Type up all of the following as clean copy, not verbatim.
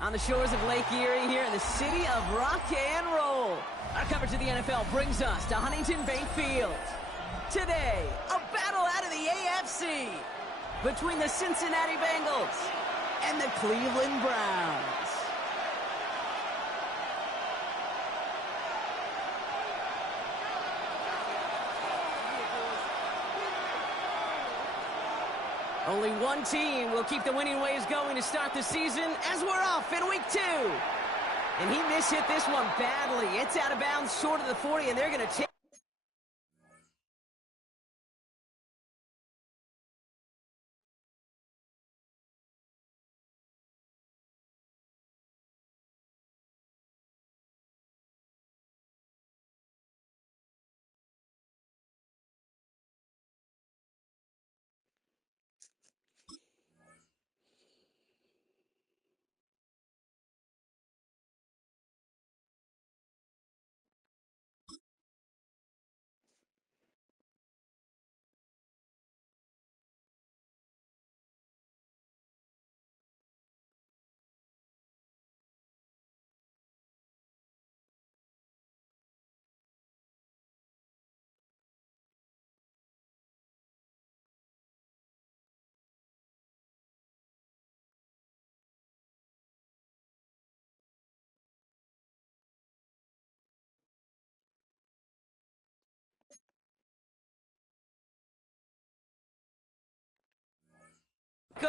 On the shores of Lake Erie here in the city of rock and roll. Our coverage of the NFL brings us to Huntington Bank Field. Today, a battle out of the AFC between the Cincinnati Bengals and the Cleveland Browns. Only one team will keep the winning ways going to start the season as we're off in week 2. And he mishit this one badly. It's out of bounds short of the 40, and they're going to take.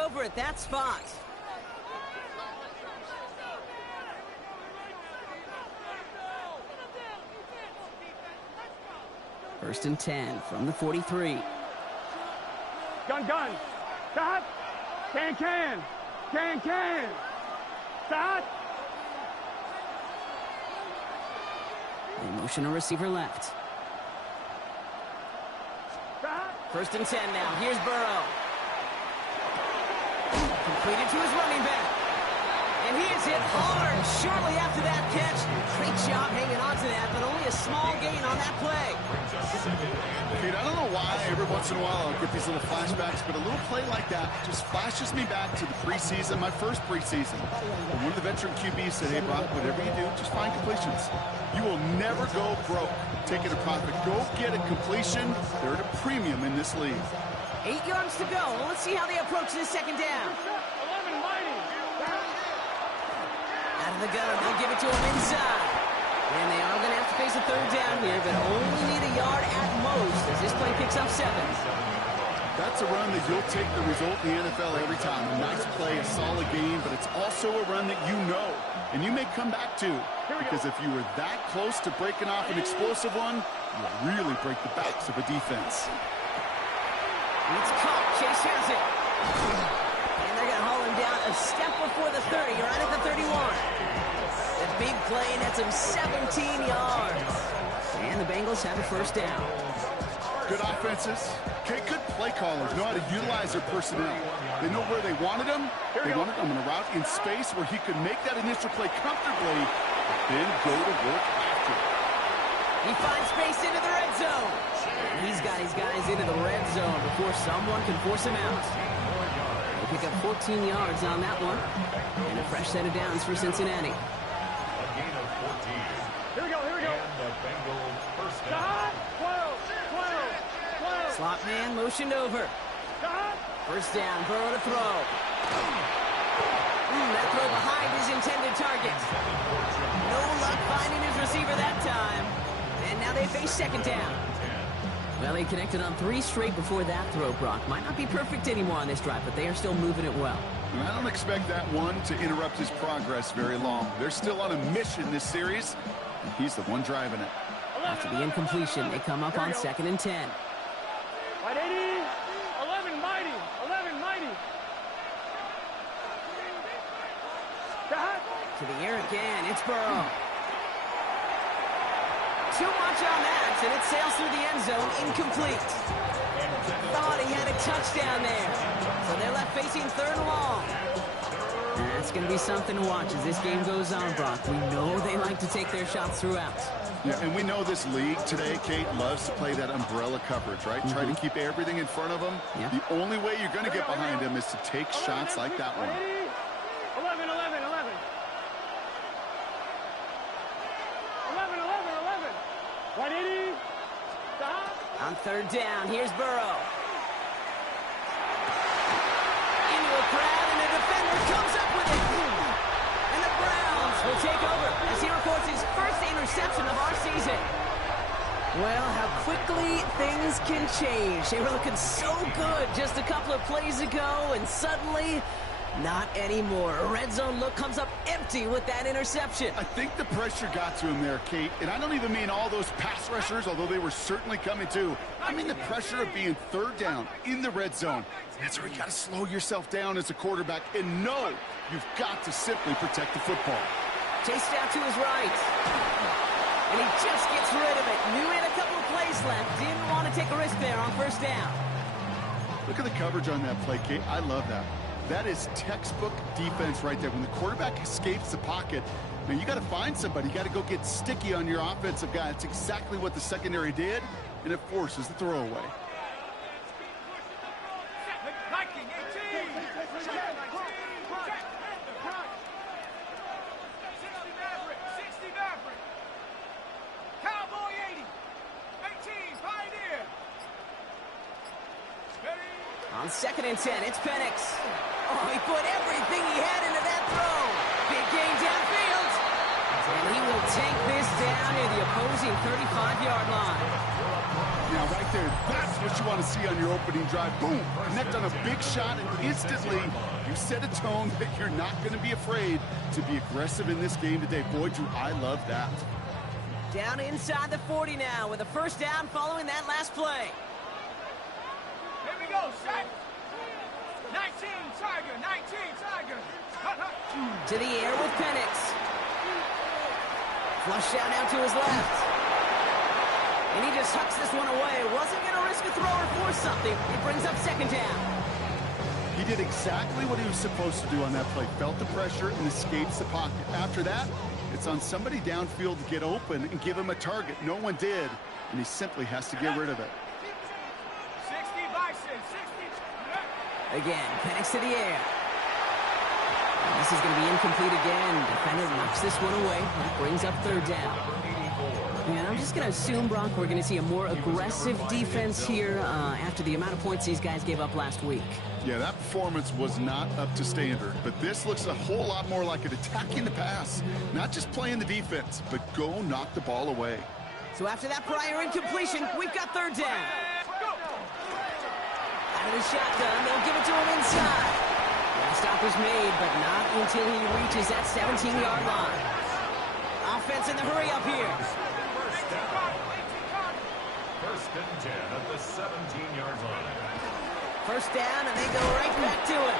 Over at that spot. First and 10 from the 43. Gun. Stop. Can. Stop. They motion a receiver left. Stop. First and 10 now. Here's Burrow. Completed to his running back. And he is hit hard shortly after that catch. Great job hanging on to that, but only a small gain on that play. Dude, I don't know why every once in a while I'll get these little flashbacks, but a little play like that just flashes me back to the preseason, my first preseason. And one of the veteran QBs said, hey, Brock, whatever you do, just find completions. You will never go broke taking a profit. Go get a completion. They're at a premium in this league. 8 yards to go. Let's see how they approach this second down. 11 mighty. Out of the gun. They'll give it to him inside. And they are going to have to face a third down here, but only need a yard at most as this play picks up 7. That's a run that you'll take the result in the NFL every time. A nice play, a solid game, but it's also a run that you know and you may come back to. Because if you were that close to breaking off an explosive one, you'll really break the backs of a defense. It's caught. Chase has it. And they're going to haul him down a step before the 30, right at the 31. The big play nets him 17 yards. And the Bengals have a first down. Good offenses. Okay, good play callers know how to utilize their personnel. They know where they wanted him. They wanted him in a route in space where he could make that initial play comfortably, but then go to work after it. He finds space into the red zone. And he's got his guys into the red zone before someone can force him out. They pick up 14 yards on that one. And a fresh set of downs for Cincinnati. A gain of 14. Here we go. And the Bengals first down. Stop. 12. Slot man motioned over. Stop. First down, Burrow to throw. That throw behind his intended target. No luck finding his receiver that time. And now they face second down. Well, they connected on 3 straight before that throw, Brock. Might not be perfect anymore on this drive, but they are still moving it well. And I don't expect that one to interrupt his progress very long. They're still on a mission this series, and he's the one driving it. After the incompletion, they come up on 2nd and 10. Right, 80. 11 mighty. Stop. To the air again, it's Burrow. Too much on that, and it sails through the end zone, incomplete. Thought he had a touchdown there. So they're left facing 3rd and long. That's going to be something to watch as this game goes on, Brock. We know they like to take their shots throughout. Yeah, and we know this league today, Kate, loves to play that umbrella coverage, right? Try to keep everything in front of them. Yeah. The only way you're going to get behind them is to take shots like that one. 11. third down. Here's Burrow. Into a crowd, and a defender comes up with it. And the Browns will take over as he records his first interception of our season. Well, how quickly things can change. They were looking so good just a couple of plays ago, and suddenly, not anymore. A red zone look comes up empty with that interception. I think the pressure got to him there, Kate. And I don't even mean all those pass rushers, although they were certainly coming too. I mean the pressure of being third down in the red zone. That's where you got to slow yourself down as a quarterback and know you've got to simply protect the football. Chased out to his right. And he just gets rid of it. Knew he had a couple of plays left. Didn't want to take a risk there on first down. Look at the coverage on that play, Kate. I love that. That is textbook defense right there. When the quarterback escapes the pocket, man, you got to find somebody. You got to go get sticky on your offensive guy. That's exactly what the secondary did, and it forces the throwaway. On 2nd and 10, it's Penix. Oh, he put everything he had into that throw. Big gain downfield. And he will take this down near the opposing 35-yard line. Now, right there, that's what you want to see on your opening drive. Boom! Connect on a big shot, and instantly you set a tone that you're not going to be afraid to be aggressive in this game today. Boy, do I love that. Down inside the 40 now with a first down following that last play. Here we go, Shaq. 19, Tiger, 19, Tiger. To the air with Penix. Flush out now to his left. And he just hucks this one away. Wasn't going to risk a throw or force something. It brings up 2nd down. He did exactly what he was supposed to do on that play. Felt the pressure and escapes the pocket. After that, it's on somebody downfield to get open and give him a target. No one did, and he simply has to get rid of it. 60 Bison, 60. Again, Penix to the air. And this is going to be incomplete again. Defender knocks this one away. That brings up 3rd down. And I'm just going to assume, Brock, we're going to see a more aggressive defense here after the amount of points these guys gave up last week. Yeah, that performance was not up to standard, but this looks a whole lot more like it attacking the pass. Not just playing the defense, but go knock the ball away. So after that prior incompletion, we've got 3rd down. Out of the shotgun, they'll give it to him inside. That stop was made, but not until he reaches that 17-yard line. Offense in the hurry up here. First and 10 at the 17-yard line. First down, and they go right back to it.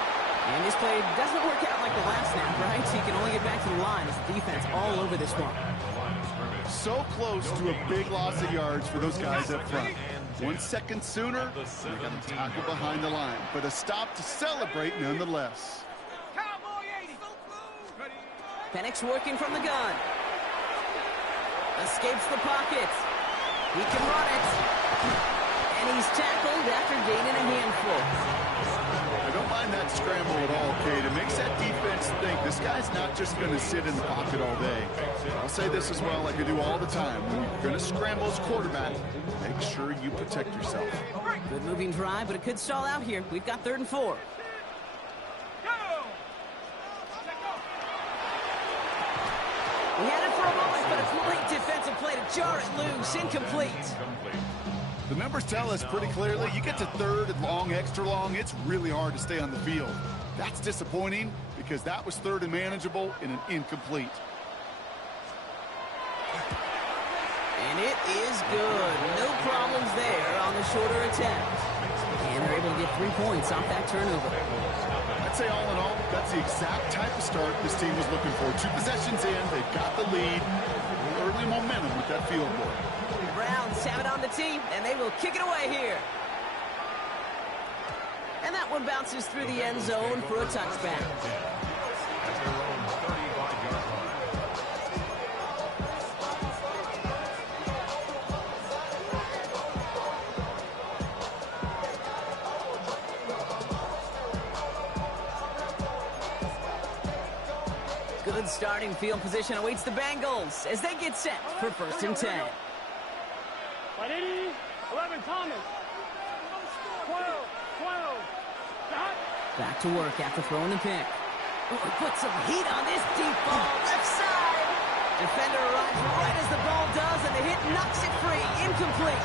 And this play doesn't work out like the last snap, right? So you can only get back to the line as the defense all over this one. So close to a big loss of yards for those guys up front. 1 second sooner, they got to tackle behind the line. But a stop to celebrate nonetheless. Cowboy 80. Penix working from the gun. Escapes the pocket. He can run it. And he's tackled after gaining a handful. I don't mind that scramble at all, Kate. It makes that defense think this guy's not just going to sit in the pocket all day. I'll say this as well, like I do all the time. When you're going to scramble as quarterback, make sure you protect yourself. Good moving drive, but it could stall out here. We've got 3rd and 4. We had it for a moment, but a great defensive play to jar it loose. Incomplete. The numbers tell us pretty clearly, you get to 3rd and long, extra long, it's really hard to stay on the field. That's disappointing because that was 3rd and manageable in an incomplete. And it is good. No problems there on the shorter attempt. And they're able to get 3 points off that turnover. I'd say all in all, that's the exact type of start this team was looking for. 2 possessions in, they've got the lead. Early momentum with that field goal. The Browns have it on the team, and they will kick it away here. And that one bounces through the end zone for a touchback. Good starting field position awaits the Bengals as they get set for 1st and 10. 11, Thomas. 12. Dot. Back to work after throwing the pick. Oh, he put some heat on this deep ball. Left side. Defender arrives right as the ball does, and the hit knocks it free. Incomplete.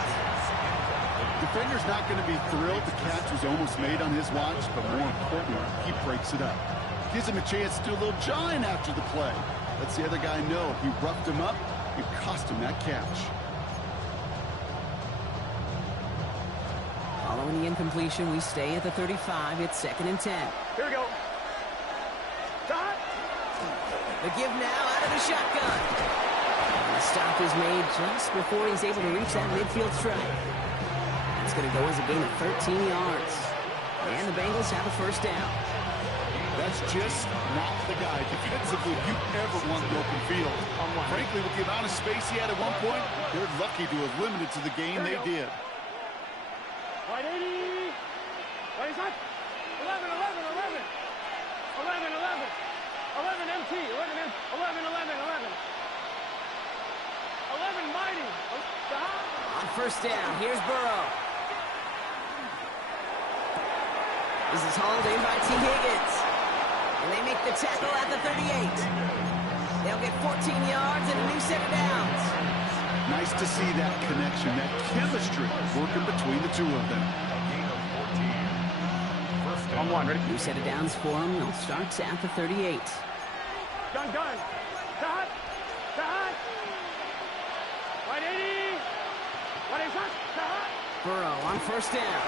Defender's not going to be thrilled the catch was almost made on his watch, but more importantly, he breaks it up. Gives him a chance to do a little jawing after the play. Lets the other guy know he roughed him up. It cost him that catch. Following the incompletion, we stay at the 35. It's 2nd and 10. Here we go. Dot. The give now out of the shotgun. And the stop is made just before he's able to reach that midfield strike. It's going to go as a gain of 13 yards. And the Bengals have a first down. That's just not the guy defensively you ever want the open field. Frankly, with the amount of space he had at one point, they're lucky to have limited to the game they did. Right 80. Right is that? 11. 11 MT. 11 mighty. On first down, here's Burrow. This is hauled in by T. Higgins. And they make the tackle at the 38. They'll get 14 yards and a new set of downs. Nice to see that connection, that chemistry working between the two of them. On one, ready? New set of downs for them. They'll start at the 38. Gun. Dot. Right 80. What is that? Dot. Burrow on first down.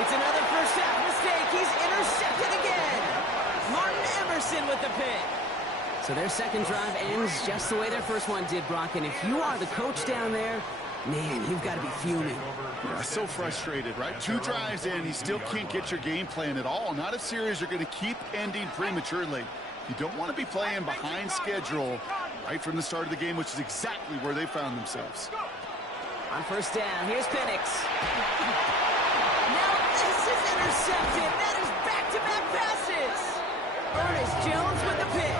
It's another first down mistake. He's intercepted again. Martin Emerson with the pick. So their second drive ends just the way their first one did, Brock. And if you are the coach down there, man, you've got to be fuming. Yeah, so frustrated, right? 2 drives in, you still can't get your game plan at all. Not a series you're going to keep ending prematurely. You don't want to be playing behind schedule right from the start of the game, which is exactly where they found themselves. On first down, here's Penix. Now this is intercepted. That is back-to-back passes. Ernest Jones with the pick.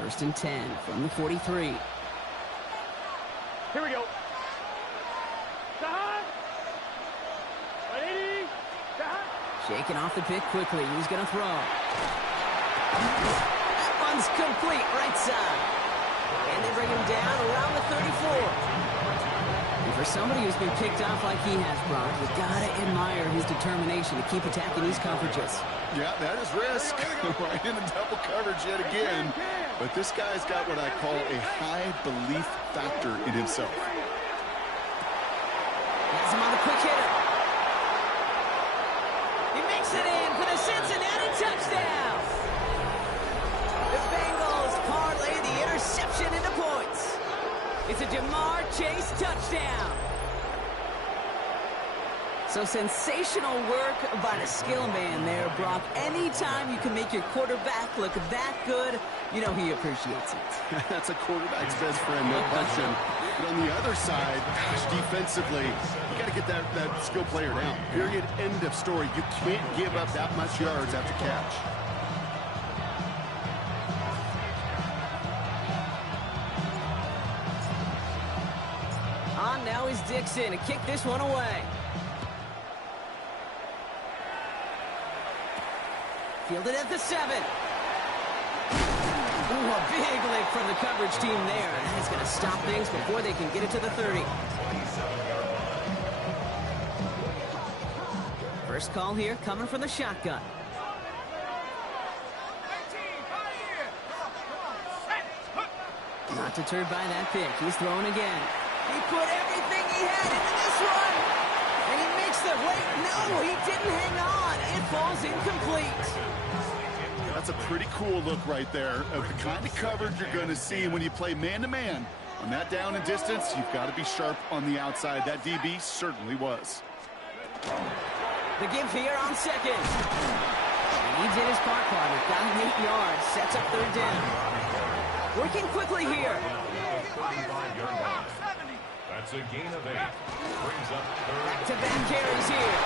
First and 10 from the 43. Here we go. Dot. Right 80. Dot. Shaking off the pick quickly. He's going to throw. That one's complete right side. And they bring him down around the 34. And for somebody who's been picked off like he has, Brock, you got to admire his determination to keep attacking these coverages. Yeah, that is risk. Right in the double coverage yet again. But this guy's got what I call a high belief factor in himself. Has him on the quick hitter. He makes it in for the Cincinnati touchdown. The Bengals parlay the interception into points. It's a Jamar Chase touchdown. So sensational work by the skill man there, Brock. Anytime you can make your quarterback look that good, you know he appreciates it. That's a quarterback's best friend, no question. But on the other side, gosh, defensively, you got to get that skill player down. Period, end of story. You can't give up that much yards after catch. On now is Dixon to kick this one away. Fielded at the 7. Ooh, a big lick from the coverage team there. And that is going to stop things before they can get it to the 30. First call here coming from the shotgun. Not deterred by that pick. He's throwing again. He put everything he had into this one. And he makes the wait. No, he didn't hang on. It falls incomplete. That's a pretty cool look right there of the kind of coverage you're going to see when you play man-to-man. On that down and distance, you've got to be sharp on the outside. That DB certainly was. The give here on second. He did his part, partner. Got him 8 yards. Sets up third down. Working quickly here. 7. It's a gain of 8. Brings up third. Back-to-back carries here.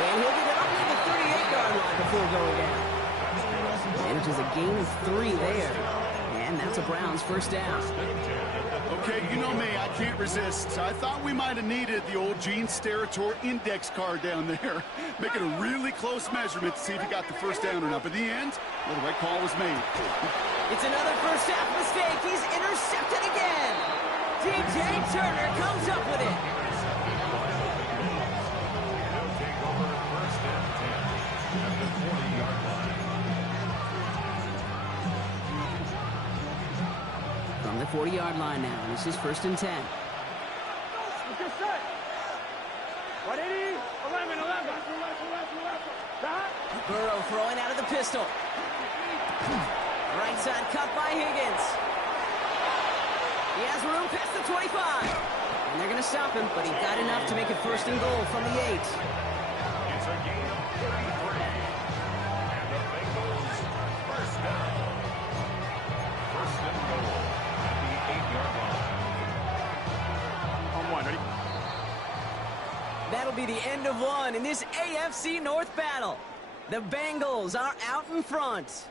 And he'll get it up near the 38-yard line before going down. Manages a gain of 3 there. And that's a Browns first down. Okay, you know me, I can't resist. I thought we might have needed the old Gene Steratore index card down there. Making a really close measurement to see if he got the first down or not. But in the end, well, the right call was made. It's another first half mistake. He's intercepted again. DJ Turner comes up with it. They'll take over first and 10 at the 40-yard line. From the 40-yard line now, this is first and 10. Burrow throwing out of the pistol. Right side cut by Higgins. He has room past the 25. And they're going to stop him, but he got enough to make it first and goal from the 8. It's a gain of 33. And the Bengals first down. First and goal at the 8-yard line. On one, ready? That'll be the end of one in this AFC North battle. The Bengals are out in front.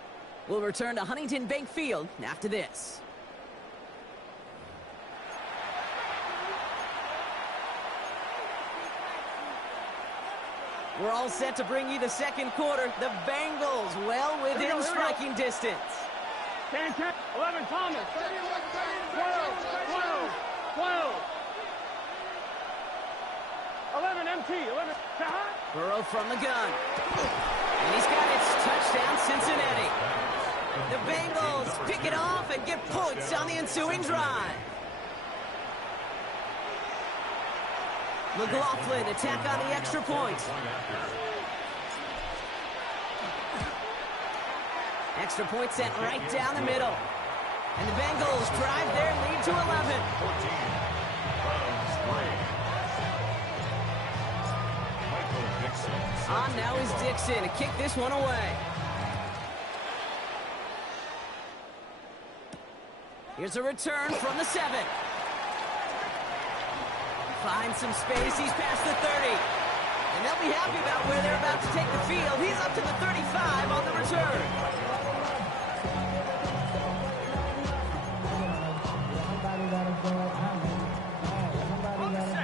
We'll return to Huntington Bank Field after this. We're all set to bring you the second quarter. The Bengals well within striking distance. 10, 10, 11, Thomas. 12, 12. 11, MT, 11, Shahar. Burrow from the gun. And he's got it. Touchdown, Cincinnati. The Bengals pick it off and get points on the ensuing drive. McLaughlin attack on the extra point. Extra point sent right down the middle. And the Bengals drive their lead to 11. 14. Browns 3. Michael Dixon. On now is Dixon to kick this one away. Here's a return from the 7. Finds some space. He's past the 30. And they'll be happy about where they're about to take the field. He's up to the 35 on the return.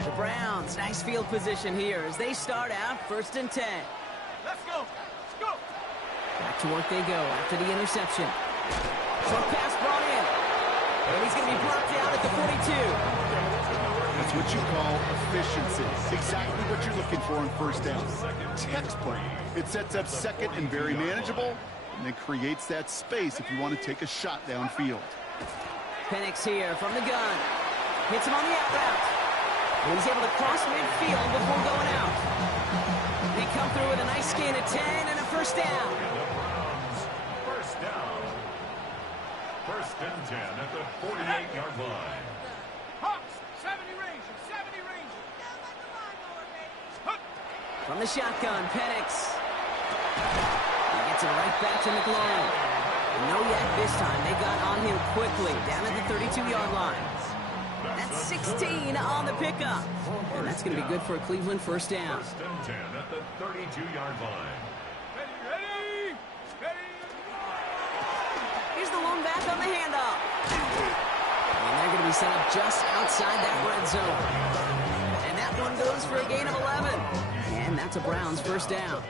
The Browns, nice field position here as they start out first and 10. Let's go. Let's go. Back to work they go after the interception. Short pass brought in. And he's going to be brought down at the 42. That's what you call efficiency. Exactly what you're looking for on first down. Textbook. It sets up second and very manageable, and then creates that space if you want to take a shot downfield. Penix here from the gun. Hits him on the out route. And he's able to cross midfield before going out. They come through with a nice gain of 10 and a first down. The Browns first down. First and 10 at the 48-yard line. Hawks, 70 Rangers, 70 Rangers. From the shotgun, Penix. He gets it right back to McLaurin. And no yak this time. They got on him quickly, down at the 32-yard line. That's 16 on the pickup. And that's going to be good for a Cleveland first down. First and 10 at the 32-yard line. Ready, ready. Here's the one back on the handoff. And they're going to be set up just outside that red zone. And that one goes for a gain of 11. And that's a Browns first down.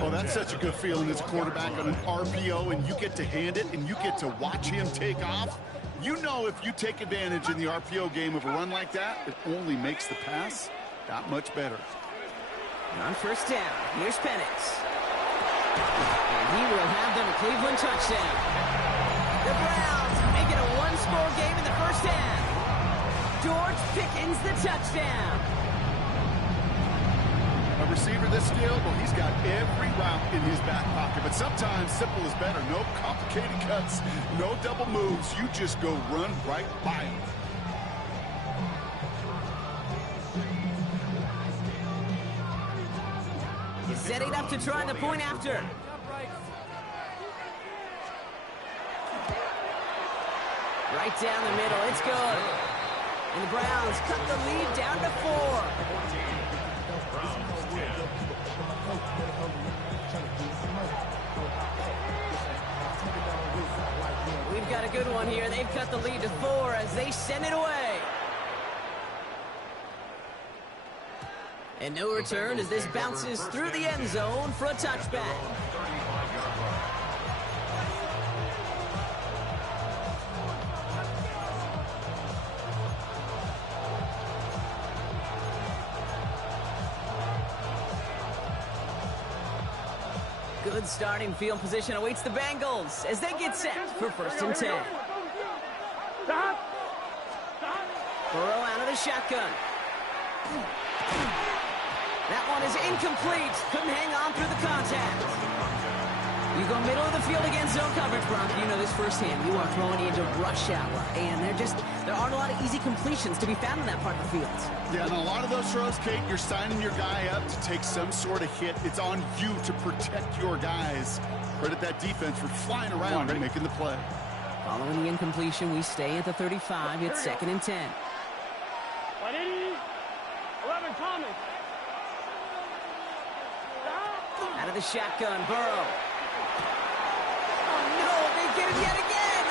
Oh, that's such a good feeling as a quarterback on an RPO, and you get to hand it, and you get to watch him take off. You know if you take advantage in the RPO game of a run like that, it only makes the pass that much better. And on first down, here's Penix. And he will have them a Cleveland touchdown. The Browns make it a one-score game in the first half. George Pickens the touchdown. A receiver this skilled, well, he's got every route in his back pocket. But sometimes simple is better. No complicated cuts, no double moves. You just go run right by him. Setting up to try the point after. Right down the middle. It's good. And the Browns cut the lead down to 4. We've got a good one here. They've cut the lead to 4 as they send it away. And no return as this bounces through the end zone for a touchback. Good starting field position awaits the Bengals as they get set for 1st and 10. Burrow out of the shotgun. That one is incomplete. Couldn't hang on through the contact. You go middle of the field against zone coverage, Brock. You know this firsthand. You are throwing into rush hour, and there aren't a lot of easy completions to be found in that part of the field. Yeah, and a lot of those throws, Kate, you're signing your guy up to take some sort of hit. It's on you to protect your guys. Credit that defense for flying around and making the play. Following the incompletion, we stay at the 35. It's 2nd and 10. 11 Thomas. Out of the shotgun, Burrow. Oh, no, they get it yet again.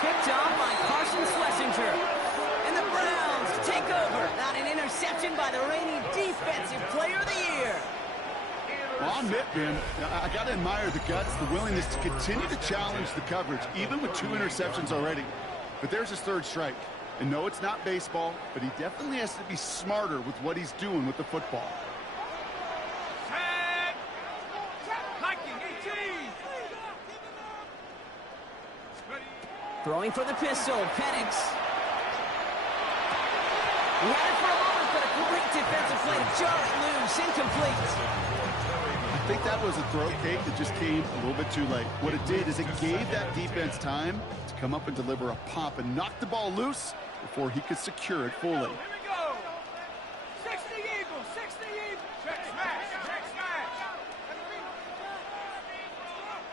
Picked off by Carson Schlesinger. And the Browns take over. Not an interception by the reigning Defensive Player of the Year. Well, I'll admit, man, I got to admire the guts, the willingness to continue to challenge the coverage, even with 2 interceptions already. But there's his 3rd strike. And no, it's not baseball, but he definitely has to be smarter with what he's doing with the football. Throwing for the pistol, Penix. He had it for a moment, but a great defensive play to jar it loose, incomplete. I think that was a throw, Kate, that just came a little bit too late. What it did is it gave that defense time to come up and deliver a pop and knock the ball loose before he could secure it fully. Here we go. 60 Eagles, 60 Eagles. Check smash, check smash.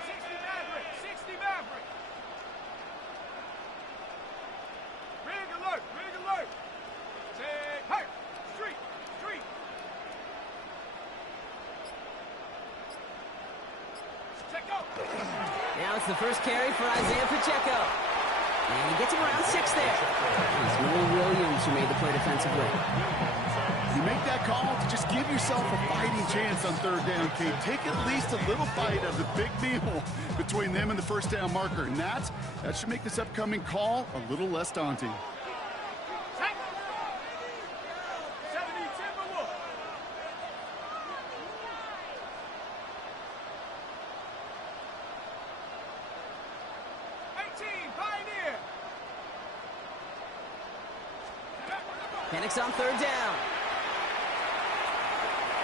60 Maverick, 60 Maverick. Rig alert, rig alert. Say, hey, street, street. Check out. Now it's the first carry for Isaiah Pacheco. And he gets him around 6 there. It's Will Williams who made the play defensively. You make that call to just give yourself a fighting chance on 3rd down, Kate. Take at least a little bite of the big meal between them and the 1st down marker. And that should make this upcoming call a little less daunting. 70 Timberwolves. 18 Pioneer. Penix on 3rd down.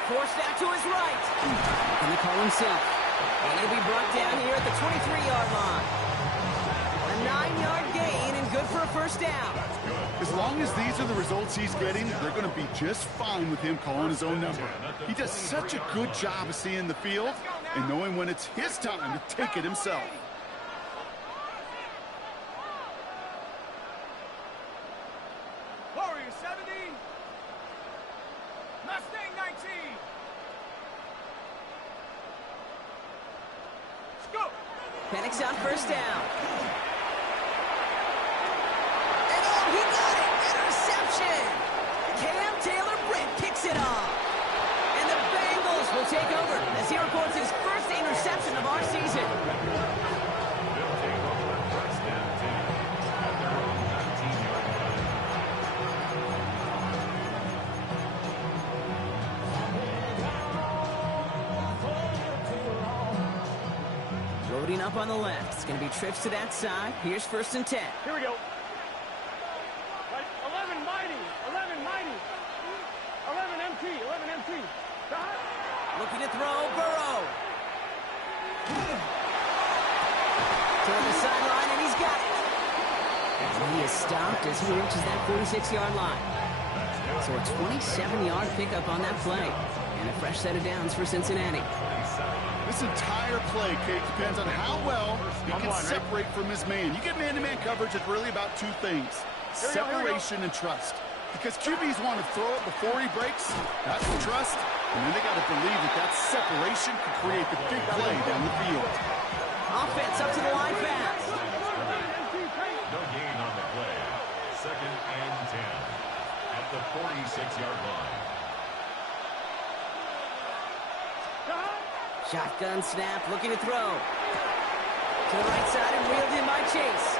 Forced out to his right. And the call himself. And he'll be brought down here at the 23-yard line. A 9-yard gain and good for a 1st down. As long as these are the results he's getting, they're going to be just fine with him calling his own number. He does such a good job of seeing the field and knowing when it's his time to take it himself. Warriors 70. Mustang 19. Go. Penix on 1st down. And oh, he got it! Interception! Cam Taylor-Britt picks it off. And the Bengals will take over as he records his 1st interception of our season. Loading up on the left. It's going to be trips to that side. Here's 1st and 10. Here we go. 11 mighty. 11 mighty. 11 MT. 11 MT. Looking to throw, Burrow. Toward the sideline, and he's got it. And he is stopped as he reaches that 46-yard line. So a 27-yard pickup on that play. And a fresh set of downs for Cincinnati. This entire play, Kate, depends on how well he can separate from his man. You get man-to-man coverage, it's really about 2 things. separation and trust. Because QBs want to throw it before he breaks. That's the trust. And then they got to believe that that separation can create the big play down the field. Offense up to the line pass. No gain on the play. 2nd and 10 at the 46-yard line. Shotgun snap, looking to throw. To the right side and wheeled in by Chase.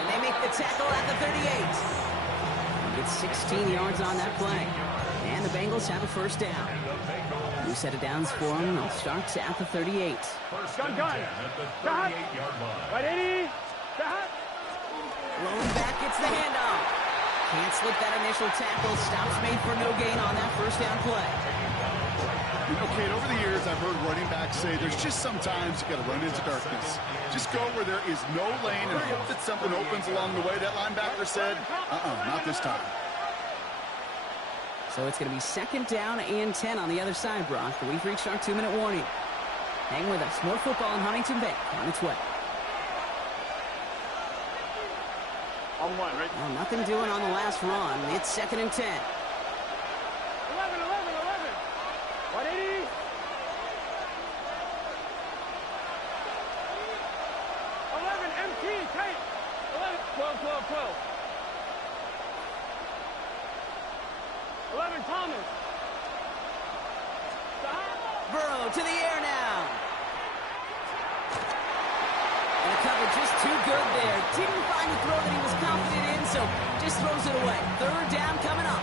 And they make the tackle at the 38. It's 16 yards on that play. And the Bengals have a first down. New set of downs for them. They'll start at the 38. First and 10 at the 38-yard line. Right, 80. Rolling back, gets the handoff. Can't slip that initial tackle. Stops made for no gain on that first down play. You know, Kate, over the years, I've heard running backs say there's just sometimes you got to run into darkness. Just go where there is no lane and hope that something opens along the way. That linebacker said, not this time. So it's going to be 2nd down and 10 on the other side, Brock. We've reached our 2-minute warning. Hang with us. More football in Huntington Bank on its way. On one, right? Well, nothing doing on the last run. It's 2nd and 10. 11. 180. 11, MT, tight. 11, 12. 11, Thomas. Burrow to the air now. And the cover just too good there. Didn't find a throw that he was confident in, so just throws it away. 3rd down coming up.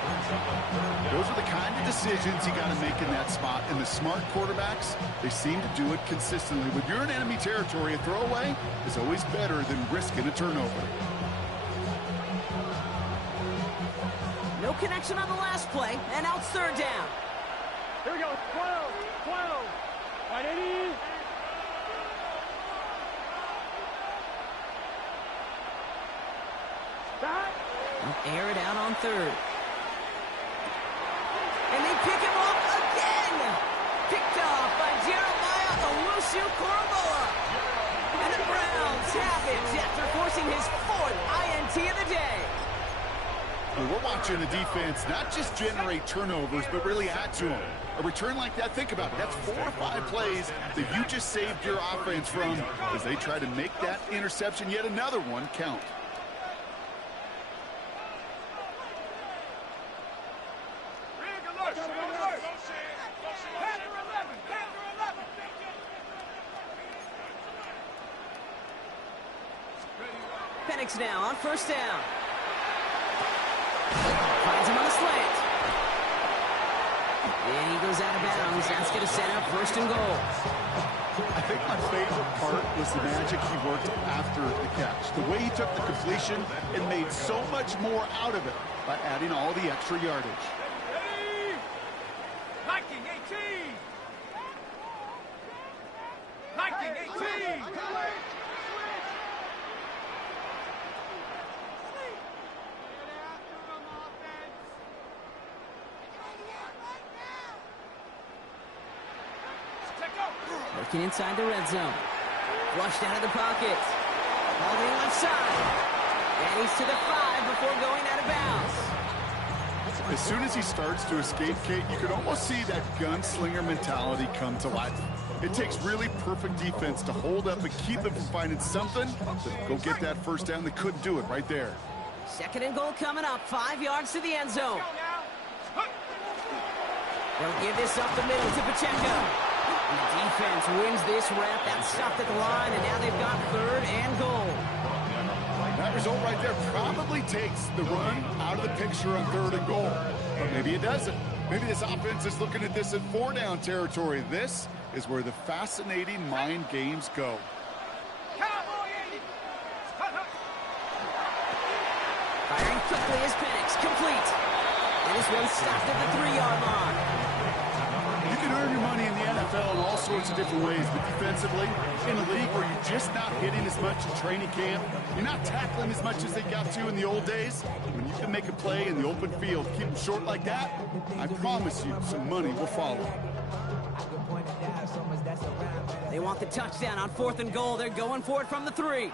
Those are the kind of decisions you got to make in that spot. And the smart quarterbacks, they seem to do it consistently. When you're in enemy territory, a throwaway is always better than risking a turnover. No connection on the last play, and now it's 3rd down. Here we go. 12. 180. Air it out on 3rd. And they pick him off again. Picked off by Jeremiah Owusu-Koramoah. And the Browns have it after forcing his 4th INT of the day. Well, we're watching the defense not just generate turnovers, but really add to them. A return like that, think about it. That's 4 or 5 plays that you just saved your offense from as they try to make that interception, yet another one, count. Penix now on 1st down. Finds him on the slant. And he goes out of bounds. That's going to set up 1st and goal. I think my favorite part was the magic he worked after the catch. The way he took the completion and made so much more out of it by adding all the extra yardage. 1918. 1918. Working inside the red zone. Flushed out of the pocket. Ball to the left side. And he's to the 5 before going out of bounds. As soon as he starts to escape, Kate, you can almost see that gunslinger mentality come to life. It takes really perfect defense to hold up and keep them from finding something to go get that 1st down. They couldn't do it right there. 2nd and goal coming up. 5 yards to the end zone. They'll give this up the middle to Pacheco. And the defense wins this rep. That's stopped at the line, and now they've got 3rd and goal. That result right there probably takes the run out of the picture on 3rd and goal. But maybe it doesn't. Maybe this offense is looking at this at 4-down territory. This is where the fascinating mind games go. Firing quickly is Penix. Complete. And this one stopped at the 3-yard line. You can earn your money in the NFL in all sorts of different ways, but defensively, in a league where you're just not hitting as much in training camp, you're not tackling as much as they got to in the old days, when you can make a play in the open field, keep them short like that, I promise you some money will follow. They want the touchdown on 4th and goal. They're going for it from the 3.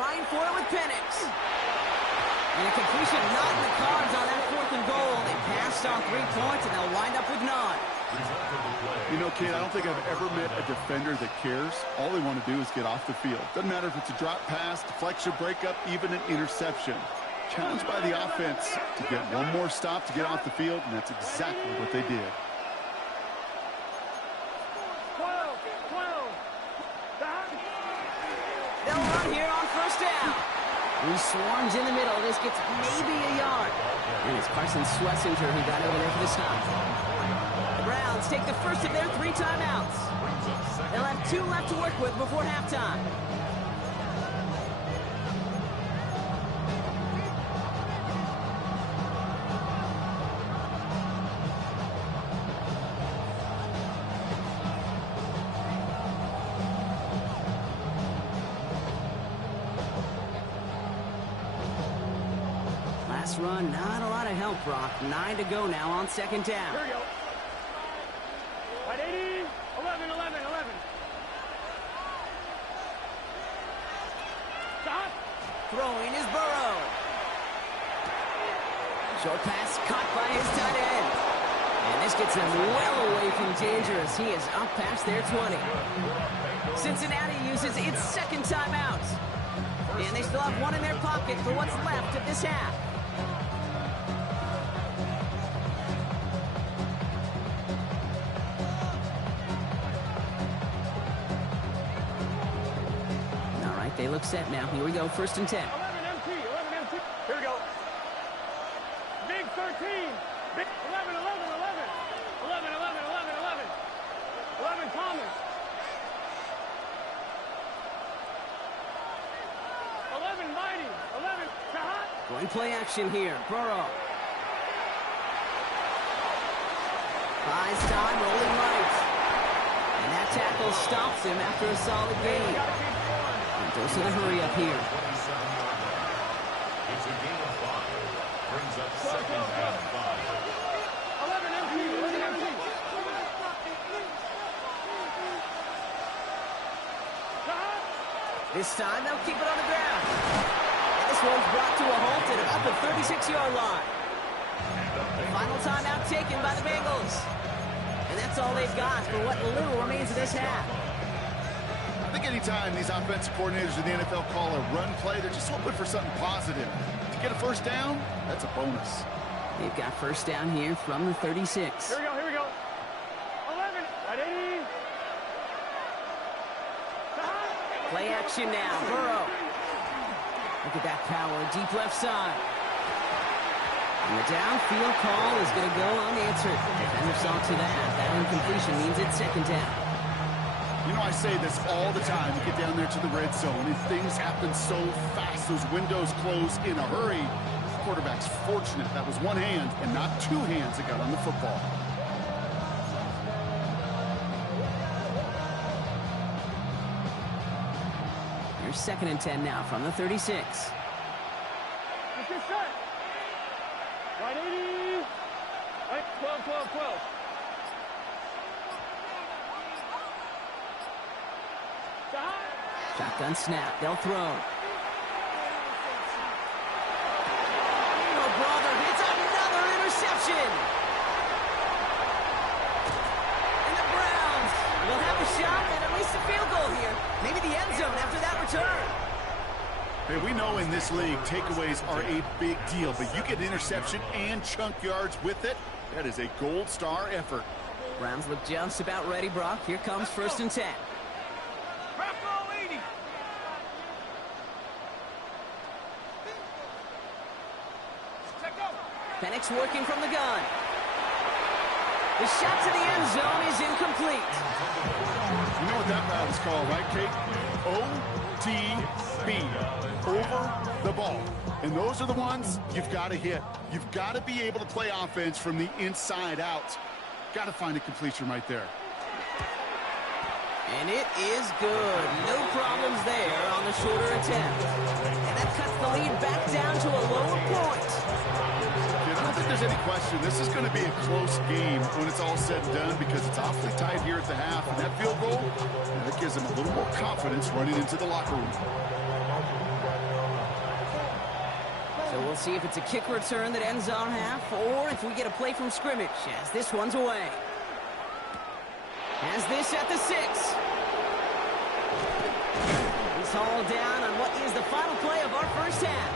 trying for it with Penix. And a completion not in the cards on that 4th and goal. They passed on 3 points, and they'll wind up with none. You know, kid, I don't think I've ever met a defender that cares. All they want to do is get off the field. Doesn't matter if it's a drop pass, deflection, breakup, even an interception. Challenged by the offense to get one more stop to get off the field, and that's exactly what they did. 12. They'll run here on 1st down. He swarms in the middle. This gets maybe a yard. And it's Carson Schlesinger who got over there for the stop. The Browns take the first of their 3 timeouts. They'll have 2 left to work with before halftime. Last run, not a lot of help, Brock. 9 to go now on 2nd down. Here we go. Right, 80. 11. Stop. Throwing is Burrow. Short pass caught by his tight end. And this gets him well away from danger as he is up past their 20. Cincinnati uses its 2nd timeout. And they still have 1 in their pocket for what's left of this half. All right, they look set now. Here we go, 1st and 10. 11 MT. Here we go. Big 13. Big 11. 11 Thomas. 11 Mighty. 11 Shahat. Going play action here. Burrow. Buys time, rolling right. And that tackle stops him after a solid gain. And goes to the hurry up here. It's a gain of 5. Brings up 2nd and 5. 11 MT. Shahat. This time they'll keep it on the ground. And this one's brought to a halt at about the 36-yard line. Final timeout taken by the Bengals. And that's all they've got for what little remains of this half. I think anytime these offensive coordinators in the NFL call a run play, they're just hoping for something positive. To get a 1st down, that's a bonus. They've got 1st down here from the 36. Here we go. 11. Right, 80. Shahat. Play action now. Burrow. Look at that power. Deep left side. And the downfield call is going to go unanswered. Defender saw to that. That incompletion means it's 2nd down. You know, I say this all the time. You get down there to the red zone, and things happen so fast. Those windows close in a hurry. The quarterback's fortunate. That was 1 hand and not 2 hands that got on the football. Here's 2nd and 10 now from the 36. Let's get set. Right, 80. Right, 12. Shahat. Shotgun snap. They'll throw. Oh, brother. It's another interception. And the Browns will have a shot at least a field goal here. Maybe the end zone after that return. Hey, we know in this league, takeaways are a big deal, but you get an interception and chunk yards with it. That is a gold star effort. Browns look just about ready, Brock. Here comes 1st and 10. Prep ball 80. Check go. Penix working from the gun. The shot to the end zone is incomplete. You know what that route is called, right, Kate? OTB. Over the ball. And those are the ones you've got to hit. You've got to be able to play offense from the inside out. Got to find a completion right there. And it is good. No problems there on the shorter attempt. And that cuts the lead back down to a lower point. I don't think there's any question. This is going to be a close game when it's all said and done because it's awfully tight here at the half. And that field goal, that gives them a little more confidence running into the locker room. We'll see if it's a kick return that ends on half, or if we get a play from scrimmage, as this one's away. Has this at the 6. He's hauled down on what is the final play of our first half.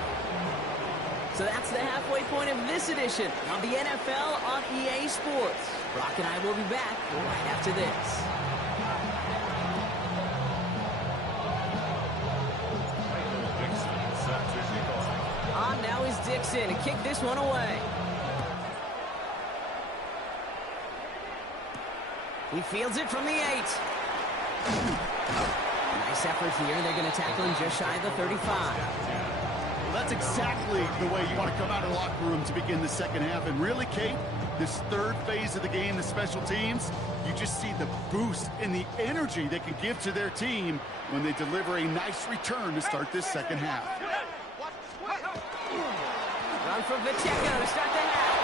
So that's the halfway point of this edition of the NFL on EA Sports. Brock and I will be back right after this. On now is Dixon to kick this one away. He fields it from the 8. Nice effort here. They're going to tackle him just shy of the 35. That's exactly the way you want to come out of the locker room to begin the second half. And really, Kate, this third phase of the game, the special teams, you just see the boost and the energy they can give to their team when they deliver a nice return to start this second half. Run from Pacheco to start the half.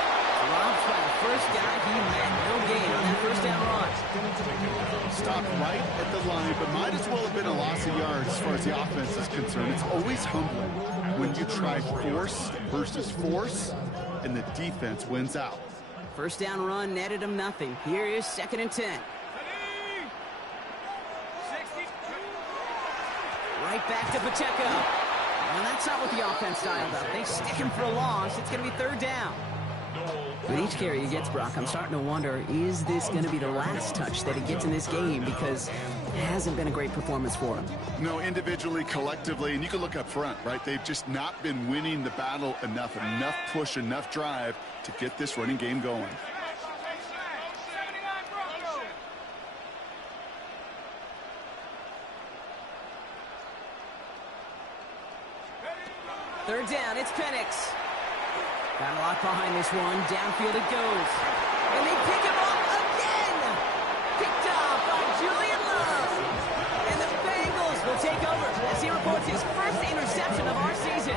Robs by the first guy he met. No gain on that first down run. Stopped right at the line, but might as well have been a loss of yards as far as the offense is concerned. It's always humbling when you try force versus force, and the defense wins out. First down run netted him nothing. Here is 2nd and 10. Right back to Pacheco. Well, that's not what the offense dialed up. They stick him for a loss. It's going to be 3rd down. With each carry he gets, Brock, I'm starting to wonder, is this going to be the last touch that he gets in this game? Because it hasn't been a great performance for him. No, individually, collectively, and you can look up front, right? They've just not been winning the battle enough push, enough drive to get this running game going. Third down, it's Penix. Got a lot behind this one. Downfield it goes. And they pick him up again. Picked off by Julian Love. And the Bengals will take over as he reports his first interception of our season.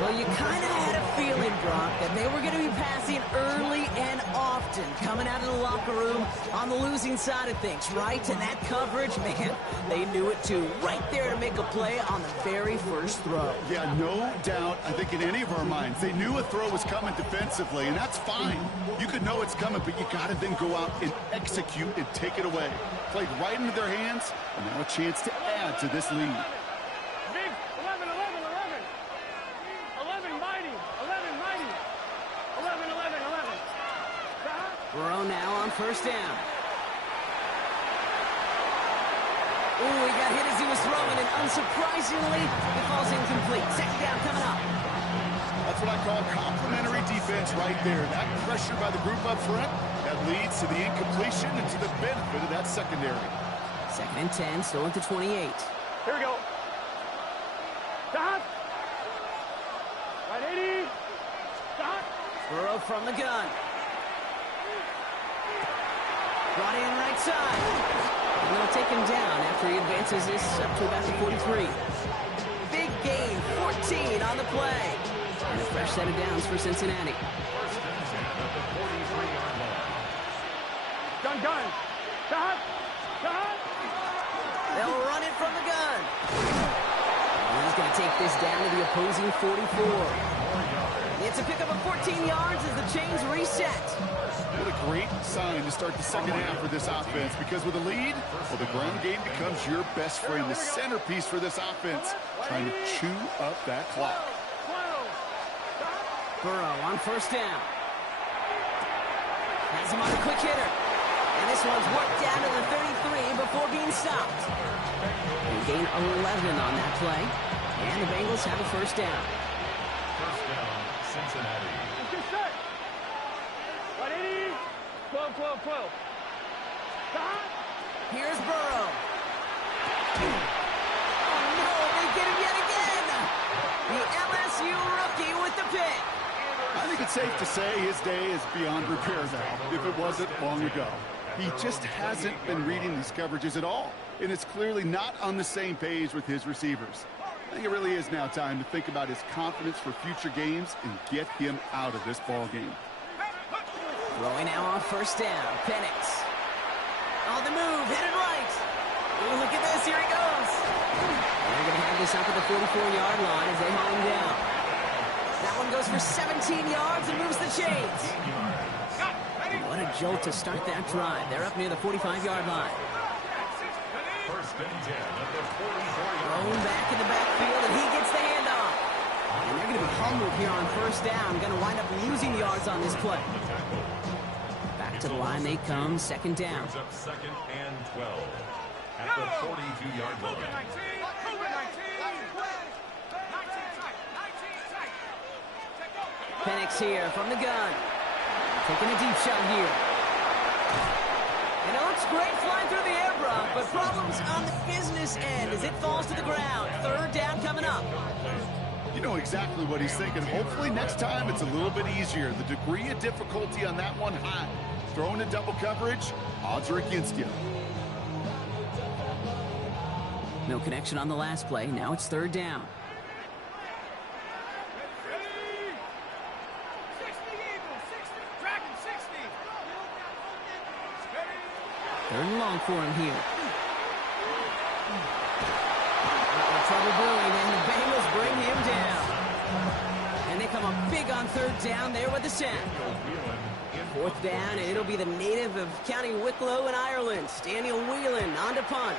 Well, you kind of had a feeling, Brock, that they were going to be passing early and often, coming out of the locker room on the losing side of things, right? And that coverage, man, they knew it too. Right there to make a play on the very first throw. Yeah, no doubt, I think in any of our minds, they knew a throw was coming defensively, and that's fine. You could know it's coming, but you got to then go out and execute and take it away. Played right into their hands, and now a chance to add to this lead. Big 11, 11, 11. 11 mighty. 11 mighty. 11, 11, 11. Burrow now on first down. Ooh, he got hit as he was throwing, and unsurprisingly, it falls incomplete. 2nd down coming up. That's what I call complementary defense right there. That pressure by the group up front, that leads to the incompletion and to the benefit of that secondary. 2nd and 10, still at the 28. Here we go. Stop. Right 80. Stop. Burrow from the gun. Brought in right side. And they'll take him down after he advances this up to about the 43. Big gain, 14 on the play. And a fresh set of downs for Cincinnati. Gun. Stop. Stop. They'll run it from the gun. And he's going to take this down to the opposing 44. It's a pickup of 14 yards as the chains reset. What a great sign to start the second half for this offense, because with a lead, well, the ground game becomes your best friend, the centerpiece for this offense, trying to chew up that clock. Burrow on first down. Has him on a quick hitter. And this one's worked down to the 33 before being stopped. They gain 11 on that play. And the Bengals have a first down. First down, Cincinnati. Get set. Right 80. 12. Stop. Here's Burrow. Oh, no, they get him yet again. The LSU rookie with the pick. I think it's safe to say his day is beyond repair now, if it wasn't long ago. He just hasn't been reading these coverages at all, and it's clearly not on the same page with his receivers. I think it really is now time to think about his confidence for future games and get him out of this ball game. Throwing now on first down. Penix. On the move, headed right. Ooh, look at this, here he goes. And they're going to have this up at the 44-yard line as they haul him down. goes for 17 yards and moves the chains. What a jolt to start that drive. They're up near the 45-yard line. First and 10 at the 44-yard Thrown line. back in the backfield, and he gets the handoff. And they're going to be humbled here on first down. Going to wind up losing yards on this play. Back to the line they come, second down. Brings up second and 12 at the 42-yard line. Penix here from the gun. Taking a deep shot here. And it looks great flying through the air, Brock, but problems on the business end as it falls to the ground. Third down coming up. You know exactly what he's thinking. Hopefully next time it's a little bit easier. The degree of difficulty on that one high. Throwing in double coverage, odds are against you. No connection on the last play. Now it's third down. Third and long for him here. Trouble brewing, and the Bengals bring him down. And they come up big on third down there with the sack. Fourth down, and it'll be the native of County Wicklow in Ireland, Daniel Whelan, on to punt.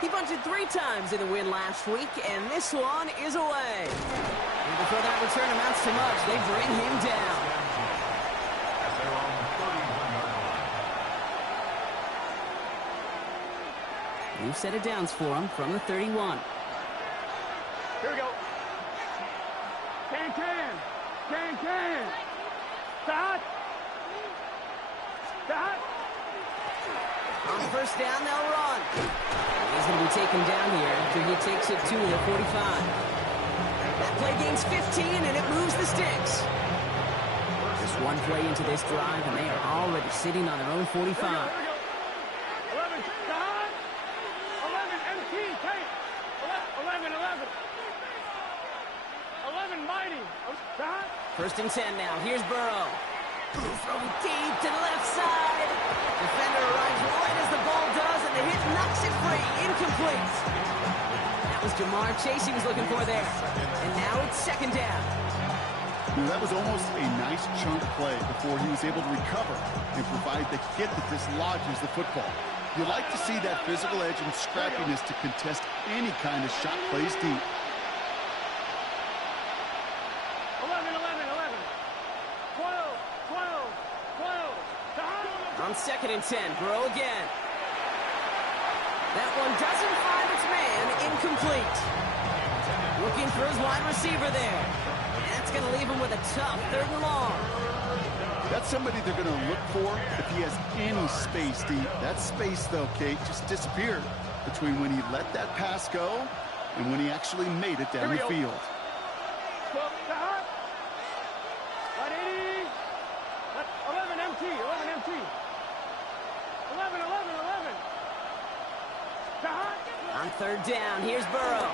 He punted 3 times in the win last week, and this one is away. And before that return amounts to much, they bring him down. At their own 31-yard line. New set of downs for him from the 31. Here we go. Can. Stop. On first down, they'll run. He's going to be taken down here after he takes it to the 45. That play gains 15, and it moves the sticks. Just one play into this drive, and they are already sitting on their own 45. 11, stop. 11, MT, take. 11. 11, mighty. Stop. First and 10 now. Here's Burrow. From deep to the left side. Defender arrives right as the ball does, and the hit knocks it free. Incomplete. That was Jamar Chase he was looking for there. And now it's second down. That was almost a nice chunk play before he was able to recover and provide the hit that dislodges the football. You like to see that physical edge and scrappiness to contest any kind of shot plays deep. 12. On second and 10, Burrow again. That one doesn't find its man. Incomplete. Looking for his wide receiver there. That's going to leave him with a tough third and long. That's somebody they're going to look for if he has any space deep. That space, though, Kate, just disappeared between when he let that pass go and when he actually made it down the field. 12, stop. 180. 11 MT. 11. Stop. On third down, here's Burrow.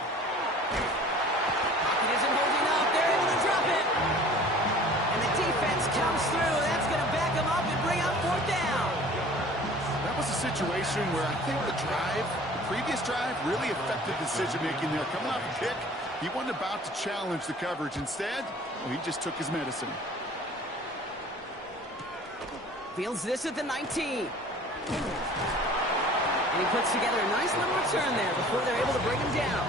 Pocket isn't holding up. They're able to drop it. And the defense comes through. That's going to back him up and bring up fourth down. That was a situation where I think the previous drive, really affected decision-making there. Coming off a kick, he wasn't about to challenge the coverage. Instead, he just took his medicine. Fields this at the 19. And he puts together a nice little return there before they're able to bring him down.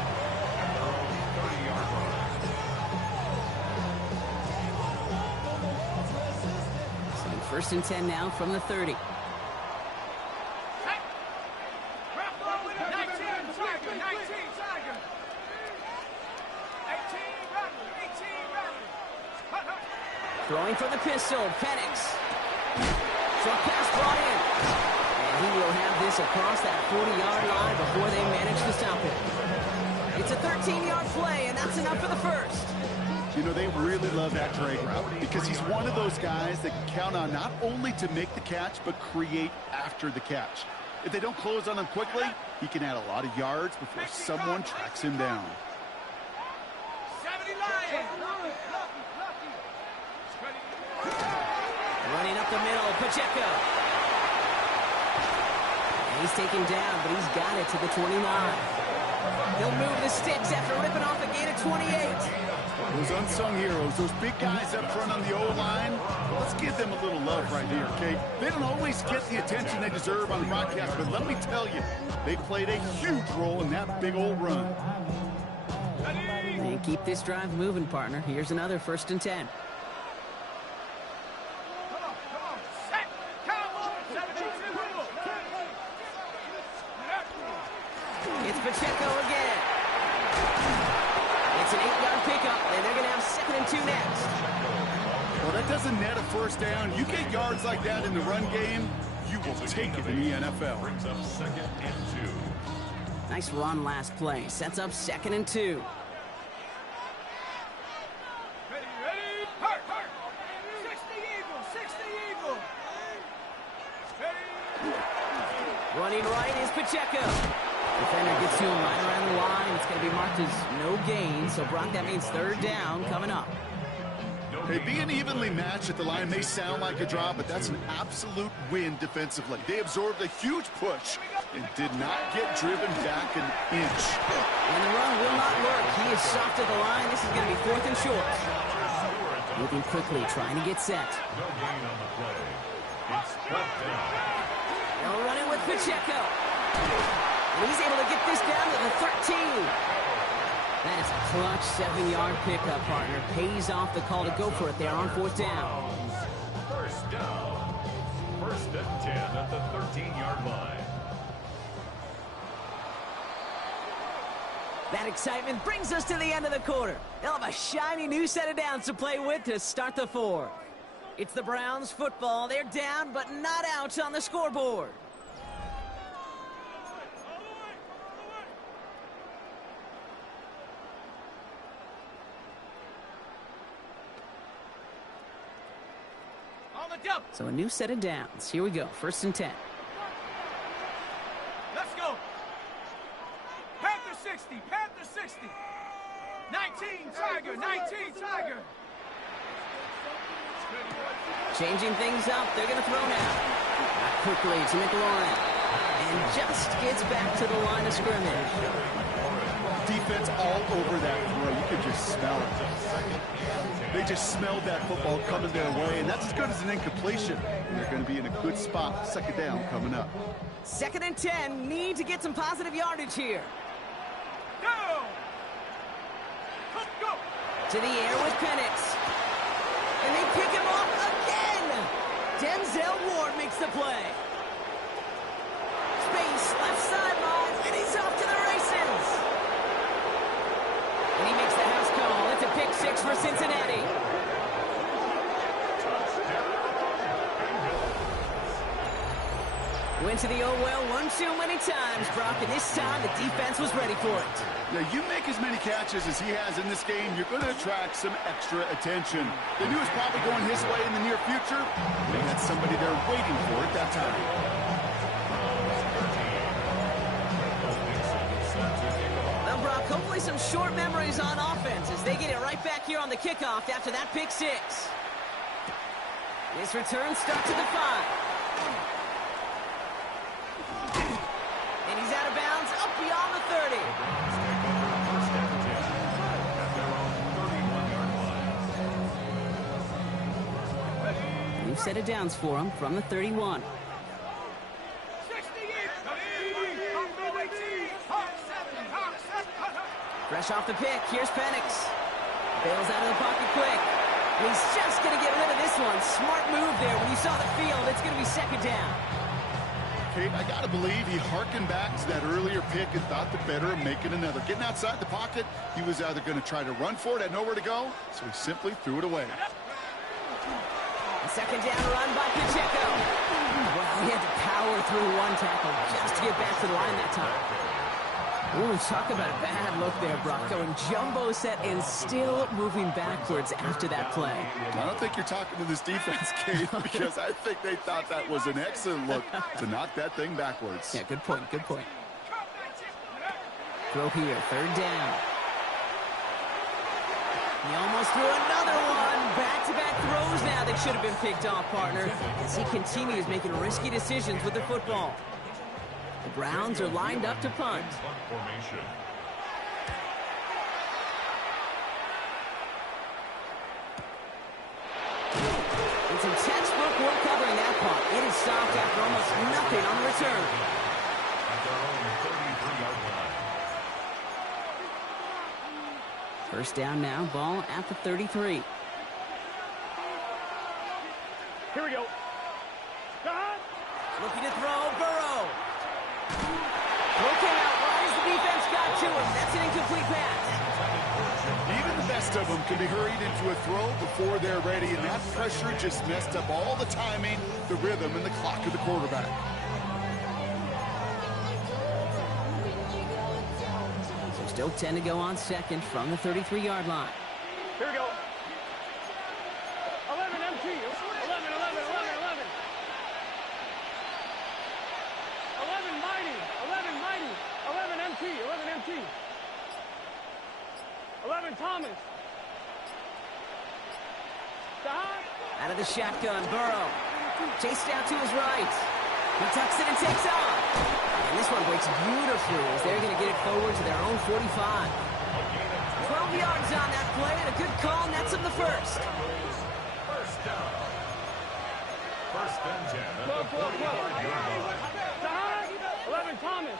So first and 10 now from the 30. Throwing for the pistol, Penix. Short pass brought in. And he will have this across that 40-yard line before they manage to stop it. It's a 13-yard play, and that's enough for the first. You know, they really love that drag route because he's one of those guys that can count on not only to make the catch, but create after the catch. If they don't close on him quickly, he can add a lot of yards before someone tracks him down. 70 Lions. Running up the middle, Pacheco. And he's taken down, but he's got it to the 29. He'll move the sticks after ripping off a gain of 28. Those unsung heroes, those big guys up front on the O-line, let's give them a little love right here, okay? They don't always get the attention they deserve on the broadcast, but let me tell you, they played a huge role in that big old run. And keep this drive moving, partner. Here's another 1st and 10. It's Pacheco again. It's an 8-yard pickup, and they're going to have 2nd and 2 next. Well, that doesn't net a first down. You get yards like that in the run game, you will take it in the NFL. Brings up 2nd and 2. Nice run last play. Sets up 2nd and 2. Ready? Hurt! 60 Eagle! Ready? Running right is Pacheco. Defender gets to him right around the line. It's going to be marked as no gain. So, Brock, that means 3rd down coming up. Hey, being evenly matched at the line may sound like a draw, but that's an absolute win defensively. They absorbed a huge push and did not get driven back an inch. And the run will not work. He is soft at the line. This is going to be 4th and short. Moving quickly, trying to get set. No gain on the play. It's 4th down. They'll run it with Pacheco. And he's able to get this down to the 13. That is a clutch 7-yard pickup, partner. Pays off the call to go for it there on 4th down. 1st down. 1st and 10 at the 13-yard line. That excitement brings us to the end of the quarter. They'll have a shiny new set of downs to play with to start the 4th. It's the Browns football. They're down, but not out on the scoreboard. So a new set of downs. Here we go. 1st and 10. Let's go. Panther 60. 19 Tiger. Changing things up. They're going to throw now. Back quickly to McLaurin. And just gets back to the line of scrimmage. Defense all over that throw. You could just smell it. They just smelled that football coming their way, and that's as good as an incompletion. And they're going to be in a good spot. 2nd down coming up. 2nd and 10. Need to get some positive yardage here. Go! To the air with Penix. And they pick him off again. Denzel Ward makes the play. Space, left sideline, and he's off to the races. And he makes the house call. It's a pick 6 for Cincinnati. Went to the oh well one too many times, Brock, and this time the defense was ready for it. Yeah, you make as many catches as he has in this game, you're going to attract some extra attention. They knew it was probably going his way in the near future. They had somebody there waiting for it that time. Well, Brock, hopefully some short memories on offense as they get it right back here on the kickoff after that pick 6. This return stuck to the 5. And he's out of bounds, up beyond the 30. New set of downs for him from the 31. Fresh off the pick, here's Penix. Bails out of the pocket quick. And he's just going to get rid of this one. Smart move there. When you saw the field, it's going to be 2nd down. Kate, I got to believe he harkened back to that earlier pick and thought the better of making another. Getting outside the pocket, he was either going to try to run for it, had nowhere to go, so he simply threw it away. A 2nd down run by Pacheco. Well, he had to power through one tackle just to get back to the line that time. Ooh, talk about a bad look there, Brock. Going jumbo set and still moving backwards after that play. I don't think you're talking to this defense, Kate, because I think they thought that was an excellent look to knock that thing backwards. Yeah, good point, good point. Throw here, 3rd down. He almost threw another one. Back-to-back throws now that should have been picked off, partner, as he continues making risky decisions with the football. The Browns are lined up to punt. It's some textbook work covering that punt. It is stopped after almost nothing on the return. At their own 33-yard line. First down now, ball at the 33. Here we go. Stop. Looking to throw, Burrow. Broken out, wide as the defense got to him. That's an incomplete pass. Even the best of them can be hurried into a throw before they're ready, and that pressure just messed up all the timing, the rhythm, and the clock of the quarterback. So still 10 to go on second from the 33-yard line. Here we go. 11 MT. 11, 11, 11, 11. 11 mighty. 11 mighty. 11 MT. 11 MT. 11 Thomas. Stop. Out of the shotgun, Burrow. Chased out to his right. He tucks it and takes off. And this one breaks beautifully as they're going to get it forward to their own 45. 12 yards on that play and a good call nets him the first. First down. First and 10 at the 40-yard line. Stop. 11 Thomas.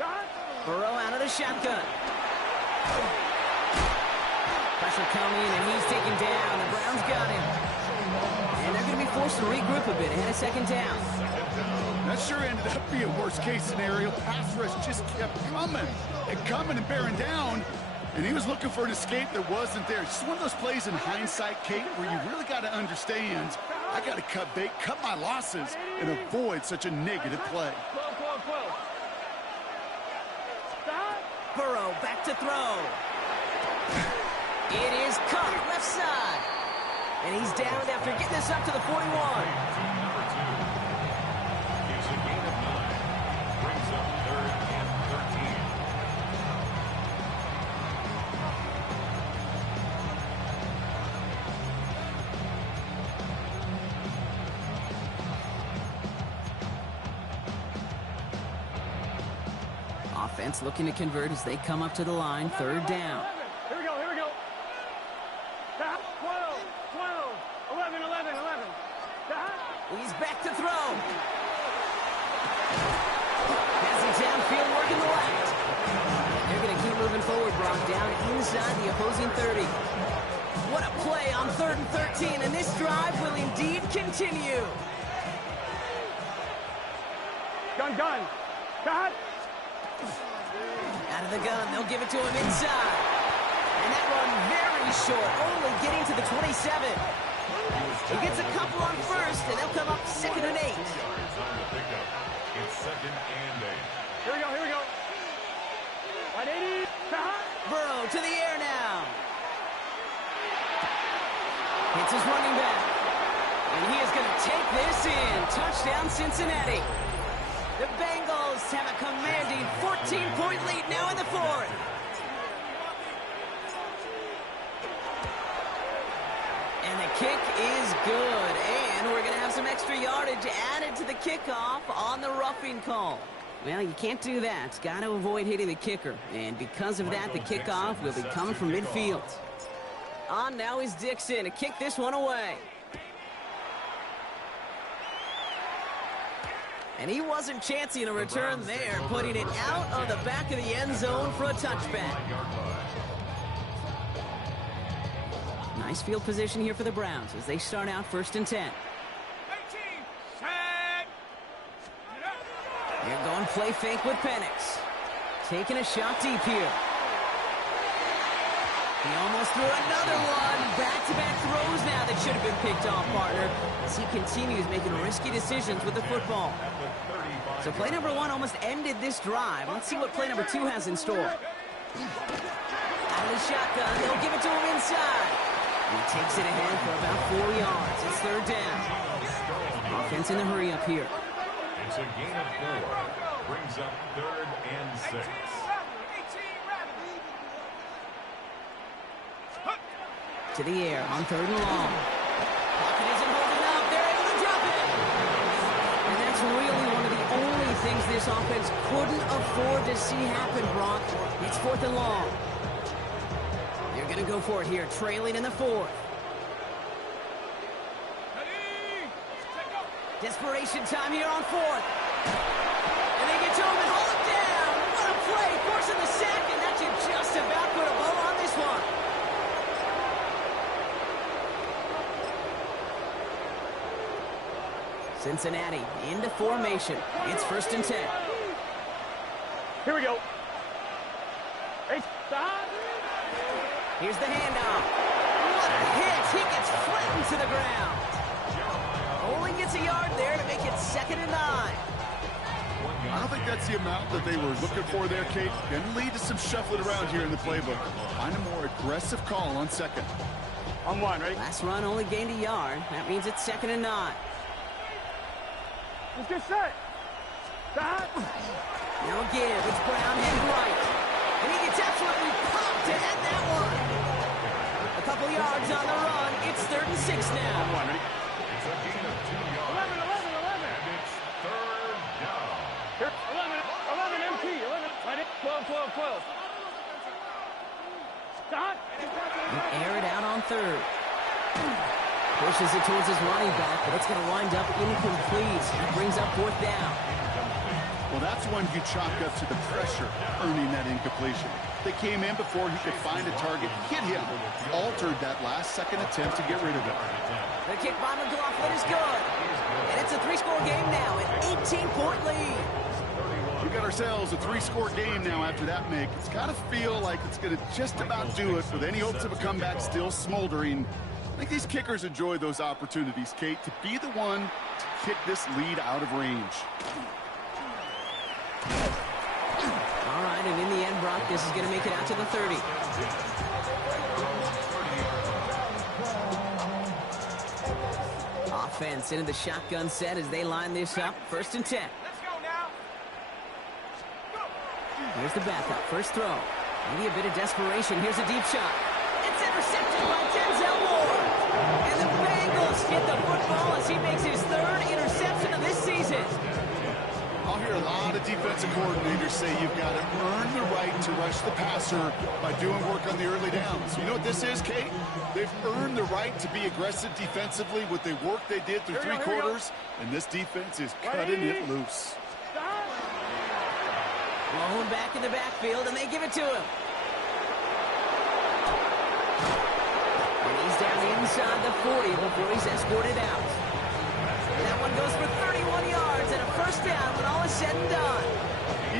Stop. Burrow out of the shotgun. Pressure coming, and he's taken down. The Browns got him. And they're going to be forced to regroup a bit ahead of second down. That sure ended up being a worst-case scenario. Pass rush just kept coming and bearing down, and he was looking for an escape that wasn't there. Just one of those plays in hindsight, Kate, where you really got to understand, I got to cut bait, cut my losses, and avoid such a negative play. 12. Stop. Burrow back to throw. It is caught left side. And he's down after getting this up to the 41. Number 2 gives a gain of 9. Brings up 3rd and 13. Offense looking to convert as they come up to the line. Third down. Here we go. Stop. 12. 11. Stop. He's back to throw. Has it downfield working the left. They're going to keep moving forward, Brock, down inside the opposing 30. What a play on 3rd and 13, and this drive will indeed continue. Gun. Stop. Out of the gun, they'll give it to him inside. And that run very short, only getting to the 27. He gets a couple on first, and they'll come up 2nd and 8. Yards on the pickup. It's 2nd and 8. Here we go. 180. Stop. Burrow to the air now. Hits his running back. And he is going to take this in. Touchdown, Cincinnati. The Bengals have a commanding 14-point lead now in the 4th. And the kick is good. And we're going to have some extra yardage added to the kickoff on the roughing call. Well, you can't do that. Got to avoid hitting the kicker. And because of that, the kickoff will be coming from midfield. On now is Dixon to kick this one away. And he wasn't chancing a return there, putting it out of the back of the end zone for a touchback. Nice field position here for the Browns as they start out 1st and 10. They're going play fake with Penix. Taking a shot deep here. He almost threw another one. Back-to-back throws now that should have been picked off, partner, as he continues making risky decisions with the football. So play number 1 almost ended this drive. Let's see what play number 2 has in store. Out of the shotgun, they'll give it to him inside. He takes it ahead for about 4 yards. It's 3rd down. Offense in the hurry up here. It's a gain of 4. Brings up 3rd and 6. To the air on 3rd and long. Pocket isn't holding up. They're able to drop it. And that's really one of the only things this offense couldn't afford to see happen, Brock. It's 4th and long. They're going to go for it here, trailing in the 4th. Desperation time here on fourth. And they get to him and hold him down. What a play, forcing the sack, and that should just about put a bow on this one. Cincinnati into formation. It's 1st and 10. Here we go. Hey, stop. Here's the handoff. What a hit. He gets flattened to the ground. Only gets a yard there to make it 2nd and 9. I don't think that's the amount that they were looking for there, Kate. Going to lead to some shuffling around here in the playbook. Find a more aggressive call on 2nd. On 1, ready? Last run only gained a yard. That means it's 2nd and 9. Let's get set. Stop. Now a give. It's Brown and Bright. And he gets absolutely popped to end that one. A couple yards on the run. It's 3rd and 6 now. On 1, ready? It's a gain of 2 yards. 11, 11, 11. And it's 3rd down. Here, 11, 11, MT, 11, ready? 12, 12, 12. Stop. And air it out on 3rd. Pushes it towards his running back, but it's going to wind up incomplete. That brings up 4th down. Well, that's one you chalk up to the pressure, earning that incompletion. They came in before he could find a target, hit him, altered that last-second attempt to get rid of it. The kick by McLaughlin is good. And it's a 3-score game now, an 18-point lead. We got ourselves a 3-score game now after that make. It's got to feel like it's going to just about do it with any hopes of a comeback still smoldering. I think these kickers enjoy those opportunities, Kate, to be the one to kick this lead out of range. All right, and in the end, Brock, this is going to make it out to the 30. Offense into the shotgun set as they line this up. 1st and 10. Let's go now. Here's the backup. First throw. Maybe a bit of desperation. Here's a deep shot. It's intercepted by Denzel Ward. And the Bengals get the football as he makes his 3rd interception of this season. I'll hear a lot of defensive coordinators say you've got to earn the right to rush the passer by doing work on the early downs. You know what this is, Kate? They've earned the right to be aggressive defensively with the work they did through 3 quarters, and this defense is cutting it loose. Rolling back in the backfield, and they give it to him. And he's down inside the 40 before he's escorted out. And that one goes for 31 yards and a 1st down when all is said and done.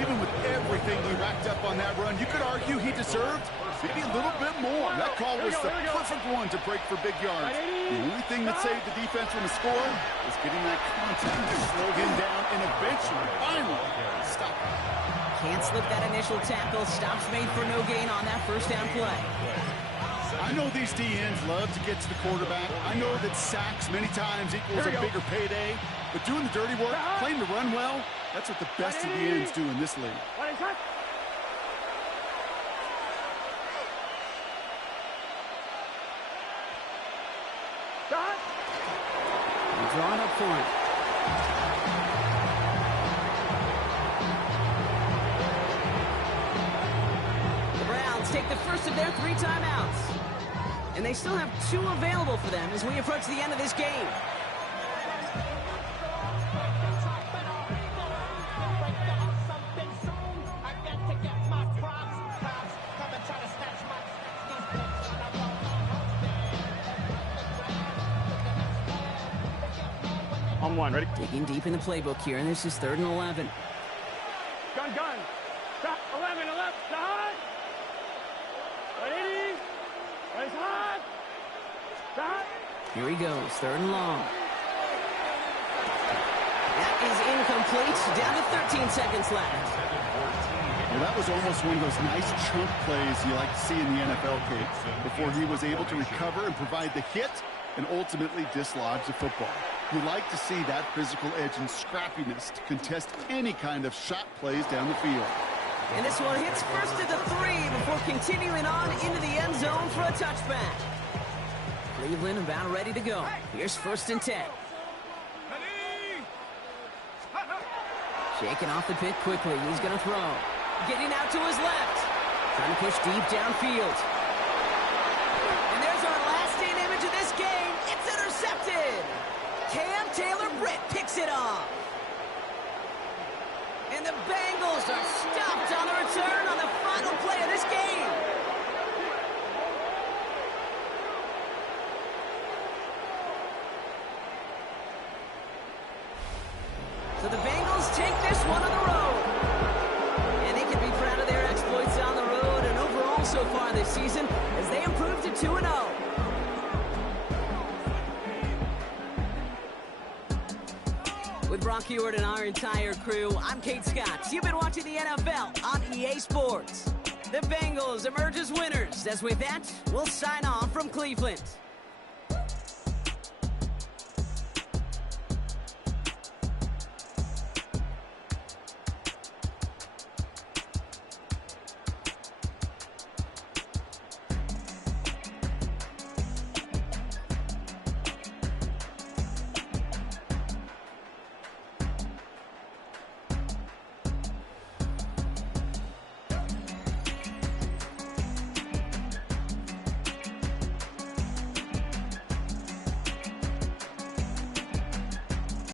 Even with everything he racked up on that run, you could argue he deserved maybe a little bit more. That call was the perfect one to break for big yards. The only thing that saved the defense from a score was getting that contact to slow him down and eventually, finally, stop him. Can't slip that initial tackle. Stops made for no gain on that 1st down play. I know these DNs love to get to the quarterback. I know that sacks many times equals a bigger payday. But doing the dirty work, playing to run well, that's what the best of the ends do in this league. Drawn up front. The Browns take the first of their 3 timeouts. And they still have 2 available for them as we approach the end of this game. On 1, ready? Digging deep in the playbook here, and this is 3rd and 11. Gun. Stop. 11, 11. Stop. Ready? Raise hard. Stop. Here he goes, 3rd and long. That is incomplete. Down to 13 seconds left. Well, that was almost one of those nice chunk plays you like to see in the NFL, Kate, before he was able to recover and provide the hit and ultimately dislodge the football. You like to see that physical edge and scrappiness to contest any kind of shot plays down the field. And this one hits first at the 3 before continuing on into the end zone for a touchback. Cleveland about ready to go. Here's 1st and 10. Shaking off the pit quickly. He's going to throw. Getting out to his left. Trying to push deep downfield. And there's our lasting image of this game. It's intercepted. Cam Taylor-Britt picks it take this one on the road. And they can be proud of their exploits on the road and overall so far this season as they improved to 2-0. With Brock Ewart and our entire crew, I'm Kate Scott. You've been watching the NFL on EA Sports. The Bengals emerge as winners, as with that, we'll sign off from Cleveland.